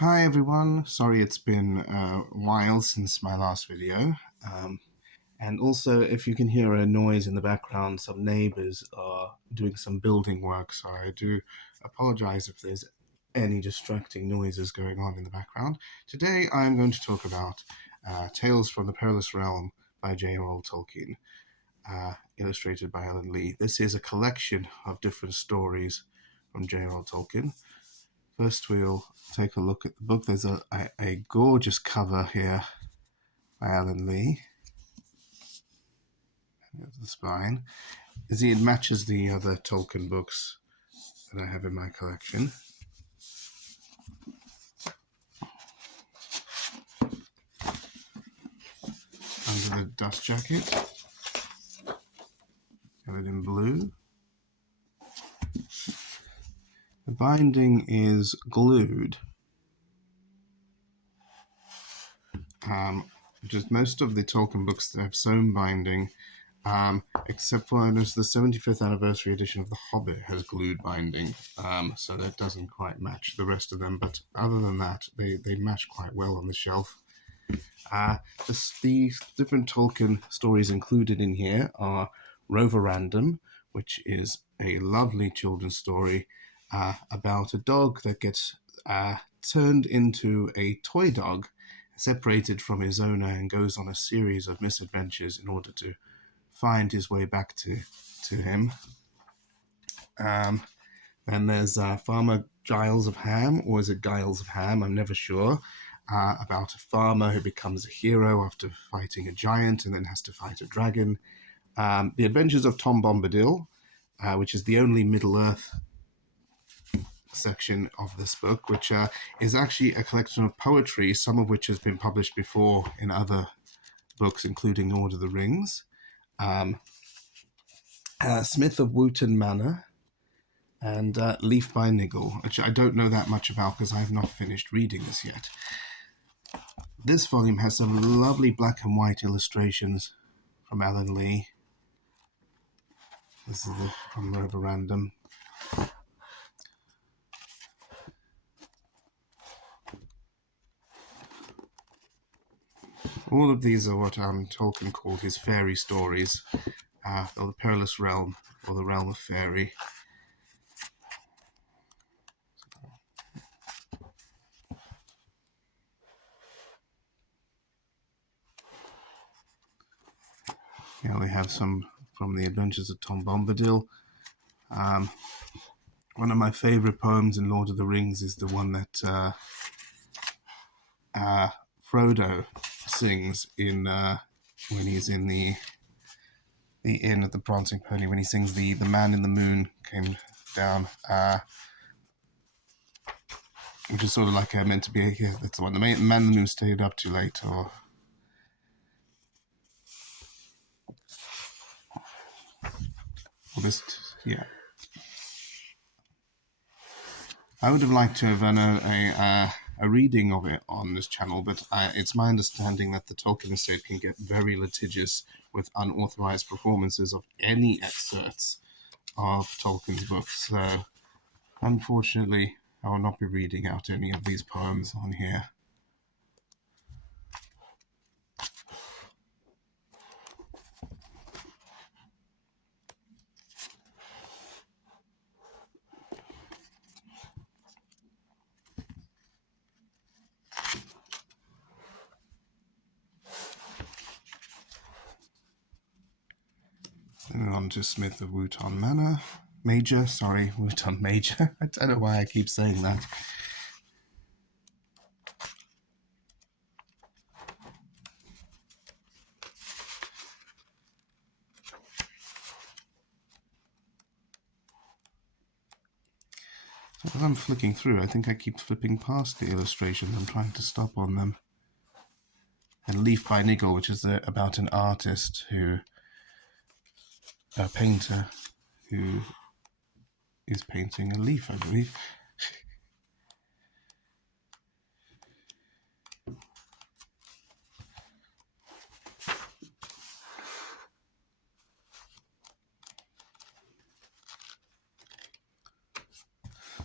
Hi everyone, sorry it's been a while since my last video. And also, if you can hear a noise in the background, some neighbors are doing some building work, so I do apologize if there's any distracting noises going on in the background. Today I'm going to talk about Tales from the Perilous Realm by J.R.R Tolkien, illustrated by Alan Lee. This is a collection of different stories from J.R.R Tolkien. First, we'll take a look at the book. There's a gorgeous cover here by Alan Lee. There's the spine. It matches the other Tolkien books that I have in my collection. Under the dust jacket, covered in blue. The binding is glued. Just most of the Tolkien books that have sewn binding, except for the 75th anniversary edition of The Hobbit has glued binding, so that doesn't quite match the rest of them, but other than that, they match quite well on the shelf. The different Tolkien stories included in here are Roverandom, which is a lovely children's story about a dog that gets turned into a toy dog, separated from his owner, and goes on a series of misadventures in order to find his way back to him. Then there's Farmer Giles of Ham, or is it Giles of Ham? I'm never sure. About a farmer who becomes a hero after fighting a giant and then has to fight a dragon. The Adventures of Tom Bombadil, which is the only Middle-earth section of this book, which is actually a collection of poetry, some of which has been published before in other books, including Lord of the Rings. Smith of Wooton Manor, and Leaf by Niggle, which I don't know that much about because I have not finished reading this yet. This volume has some lovely black and white illustrations from Alan Lee. This is from Roverandom. All of these are what Tolkien called his fairy stories, or the Perilous Realm, or the Realm of Fairy. Here we have some from the Adventures of Tom Bombadil. One of my favourite poems in Lord of the Rings is the one that Frodo sings in when he's in the inn of the Prancing Pony, when he sings the Man in the Moon came down, which is sort of like meant to be, yeah, that's the one. The Man in the Moon stayed up too late, or this, yeah. I would have liked to have done a reading of it on this channel, but it's my understanding that the Tolkien estate can get very litigious with unauthorized performances of any excerpts of Tolkien's books. So, unfortunately, I will not be reading out any of these poems on here. Then on to Smith of Wooton Manor. Wooton Major. I don't know why I keep saying that. So as I'm flicking through, I think I keep flipping past the illustrations. I'm trying to stop on them. And Leaf by Niggle, which is about an artist a painter who is painting a leaf, I believe.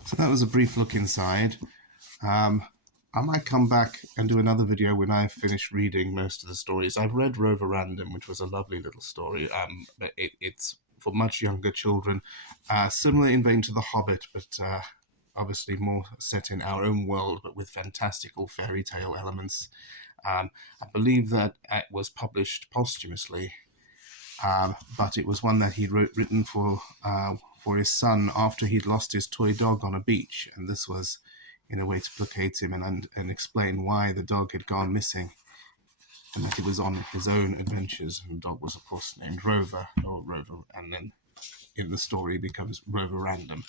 So that was a brief look inside. I might come back and do another video when I've finished reading most of the stories. I've read Roverandom, which was a lovely little story, but it's for much younger children, similar in vein to The Hobbit, but obviously more set in our own world, but with fantastical fairy tale elements. I believe that it was published posthumously, but it was one that he'd written for his son after he'd lost his toy dog on a beach, and this was in a way to placate him and explain why the dog had gone missing, and that he was on his own adventures. And the dog was, of course, named Rover, and then in the story becomes Roverandom.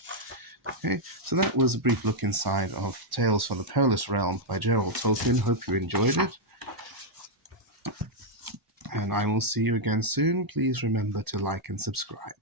Okay, so that was a brief look inside of Tales from the Perilous Realm by J.R.R Tolkien. Hope you enjoyed it. And I will see you again soon. Please remember to like and subscribe.